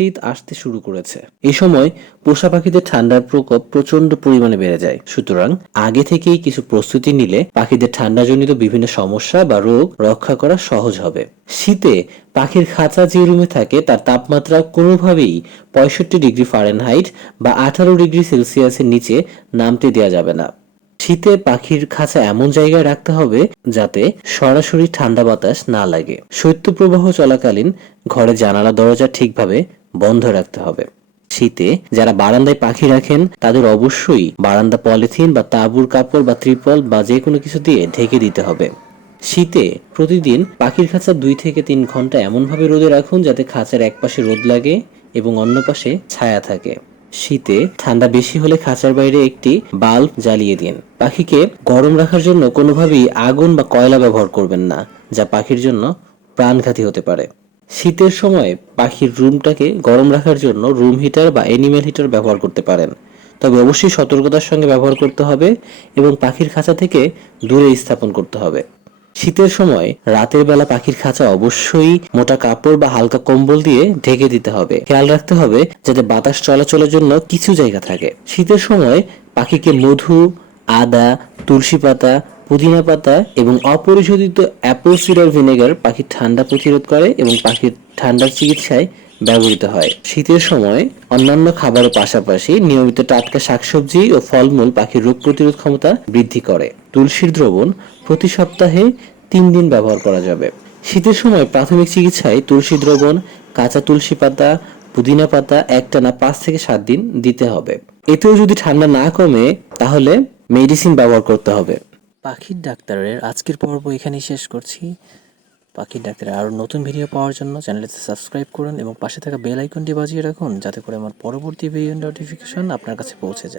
শীত আসতে শুরু করেছে। এই সময় পোষা পাখিদের ঠান্ডার প্রকোপ প্রচণ্ড পরিমাণে বেড়ে যায়। সুতরাং আগে থেকেই কিছু প্রস্তুতি নিলে পাখিদের ঠান্ডাজনিত বিভিন্ন সমস্যা বা রোগ রক্ষা করা সহজ হবে। শীতে পাখির খাঁচা যে রুমে থাকে, তার তাপমাত্রা কোনোভাবেই পঁয়ষট্টি ডিগ্রি ফারেনহাইট বা আঠারো ডিগ্রি সেলসিয়াসের নিচে নামতে দেওয়া যাবে না। শীতে পাখির খাঁচা এমন জায়গায় রাখতে হবে যাতে সরাসরি ঠান্ডা বাতাস না লাগে। শৈত্যপ্রবাহ চলাকালীন ঘরে জানালা দরজা ঠিকভাবে বন্ধ রাখতে হবে। শীতে যারা বারান্দায় পাখি রাখেন, তাদের অবশ্যই বারান্দা পলিথিন বা তাঁবুর কাপড় বা ত্রিপল বা যে কোনো কিছু দিয়ে ঢেকে দিতে হবে। শীতে প্রতিদিন পাখির খাঁচা দুই থেকে তিন ঘণ্টা এমনভাবে রোদে রাখুন যাতে খাঁচার এক পাশে রোদ লাগে এবং অন্য পাশে ছায়া থাকে। শীতে ঠান্ডা বেশি হলে খাঁচার বাইরে একটি বাল্ব জ্বালিয়ে দিন। পাখিকে গরম রাখার জন্য কোনোভাবেই আগুন বা কয়লা ব্যবহার করবেন না, যা পাখির জন্য প্রাণঘাতী হতে পারে। শীতের সময় পাখির রুমটাকে গরম রাখার জন্য রুম হিটার বা অ্যানিমেল হিটার ব্যবহার করতে পারেন। তবে অবশ্যই সতর্কতার সঙ্গে ব্যবহার করতে হবে এবং পাখির খাঁচা থেকে দূরে স্থাপন করতে হবে। শীতের সময় রাতের বেলা পাখির খাঁচা অবশ্যই মোটা কাপড় বা হালকা কম্বল দিয়ে ঢেকে দিতে হবে। খেয়াল রাখতে হবে যাতে বাতাস চলাচলের জন্য কিছু জায়গা থাকে। শীতের সময় পাখিকে মধু, আদা, তুলসী পাতা পুদিনা পাতা এবং অপরিশোধিত অ্যাপল সিডার ভিনেগার পাখির ঠান্ডা প্রতিরোধ করে এবং পাখির ঠান্ডার চিকিৎসায় ব্যবহৃত হয়। শীতের সময় অন্যান্য খাবারের পাশাপাশি নিয়মিত টাটকা শাকসবজি ও ফলমূল পাখির রোগ প্রতিরোধ ক্ষমতা বৃদ্ধি করে। তুলসীর দ্রবণ প্রতি সপ্তাহে তিন দিন ব্যবহার করা যাবে। শীতের সময় প্রাথমিক চিকিৎসায় তুলসী দ্রবণ, কাঁচা তুলসী পাতা, পুদিনা পাতা একটানা পাঁচ থেকে সাত দিন দিতে হবে। এতেও যদি ঠান্ডা না কমে, তাহলে মেডিসিন ব্যবহার করতে হবে। পাখির ডাক্তারের আজকের পর্ব এখানেই শেষ করছি। পাখির ডাক্তারের আরও নতুন ভিডিও পাওয়ার জন্য চ্যানেলটি সাবস্ক্রাইব করুন এবং পাশে থাকা বেল আইকনটি বাজিয়ে রাখুন, যাতে করে আমার পরবর্তী ভিডিও নোটিফিকেশন আপনার কাছে পৌঁছে যায়।